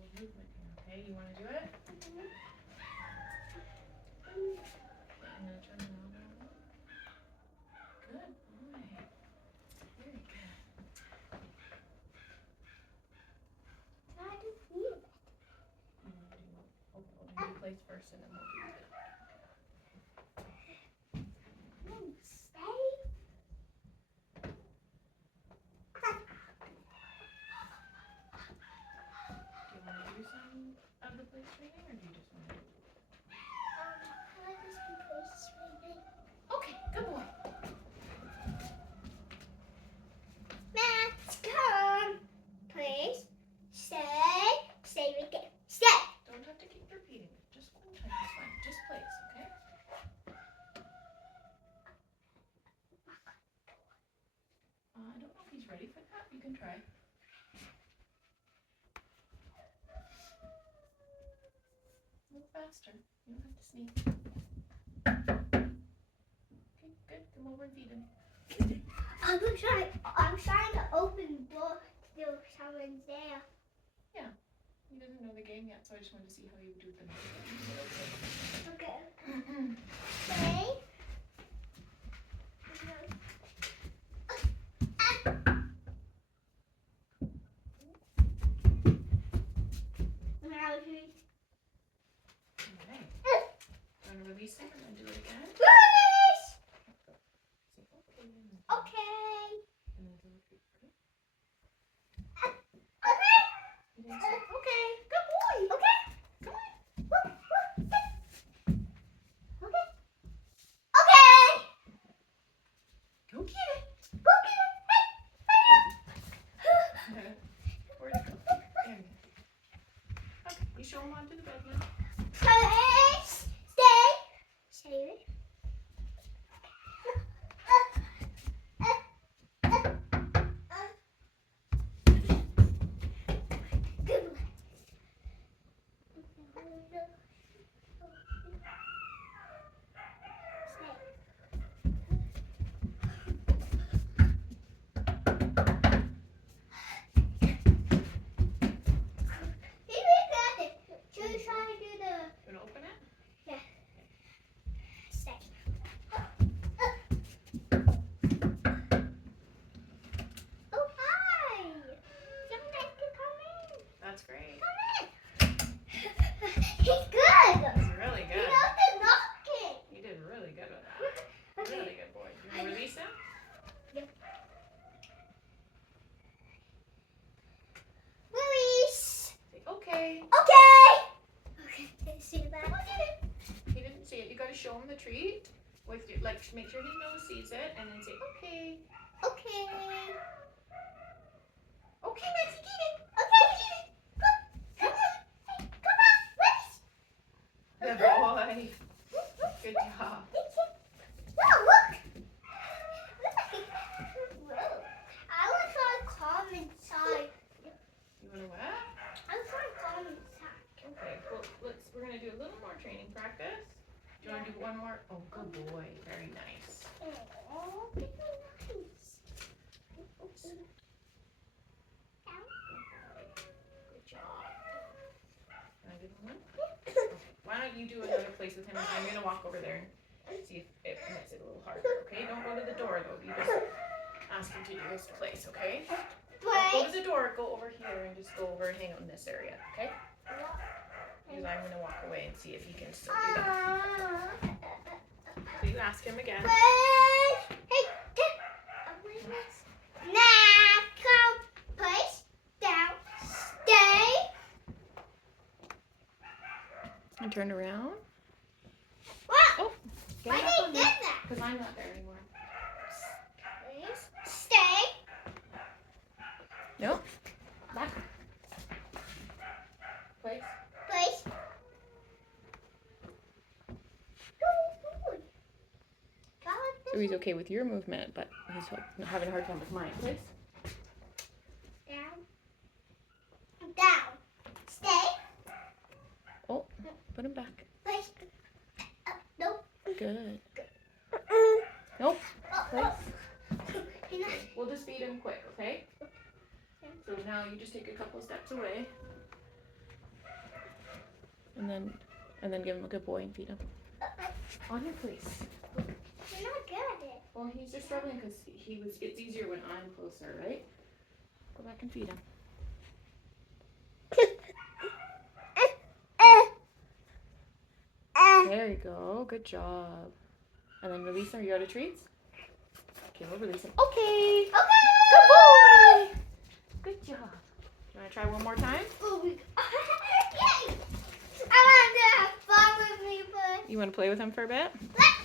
little movement here, okay? You want to do it? I'm going to turn around a little. Good boy. Very good. I just need it. You want to do, okay, we'll do place first and then we'll do it. Stay. Do you want to do some of the place training or do you just want to do it? I like this place training. Okay, good boy. Max, come. Please. Stay. Stay again. Stay. Don't have to keep repeating it. Just one time is fine. Just place, okay? I don't know if he's ready for that. You can try. A little faster. You don't have to sneak. Okay, good. Come over and feed him. I'm trying to open the door to do someone's there. He doesn't know the game yet, so I just wanted to see how you would do it the next time. Okay. Okay. Stay. Okay. You want to release him and then do it again? Release. Say okay. Okay. And then do it again. Okay. He didn't say Okay. Good boy. Okay. come on. Okay. Okay. Go get it. Go get it. Hey. Where'd it go? There he is. Okay, you show him onto the bed now. Please. Stay. Stay. Good boy. Should we try to do the You want to open it? stay? Oh, hi! Someone like to come in. That's great. Come in. He's good. That's really He good. knows the knocking. You did really good with that. Okay. Really good boy. You want to release him? Release. Say okay. Okay. Okay. See that? He didn't see it. You got to show him the treat. With your, like, make sure his nose sees it, and then say okay. Okay. Okay, Maxie, get it. Okay. Come on. Hey, come on. Release. Good boy. Good job. Whoa, look. Whoa. I was trying to calm inside. You want to what? I was trying to calm inside. Okay, well, we're going to do a little more training practice. Do you want to do one more? Oh, good boy. Very nice. Oh, it's so nice. Oops. Ow. Good job. Can I do one? Okay. Why don't you do another place with him? I'm going to walk over there and see if it makes it a little harder, okay? Don't go to the door, though. You just ask him to do his place, okay? Don't go to the door. Go over here and just go over and hang out in this area, okay? Because I'm going to walk away and see if he can still do that. So you ask him again. Hey, now come, place down, stay. And turn around. What? Oh, Why get did up you on do me. that? Because I'm not there anymore. Please stay. Nope. Back. Place. Place. So he's okay with your movement, but he's having a hard time with mine. Place. Down. Down. Stay. Oh, put him back. Place. Nope. Good. Nope. Place. We'll just feed him quick, okay? So now you just take a couple steps away. And then give him a good boy and feed him. On your place. We're not good at it. Well, he's just struggling because it's easier when I'm closer, right? Go back and feed him. There you go. Good job. And then release him. Are you out of treats? Okay, we'll release him. Okay. Okay. Good boy. Good job. You want to try one more time? Oh, Yay. I want to have fun with me, but You want to play with him for a bit? let's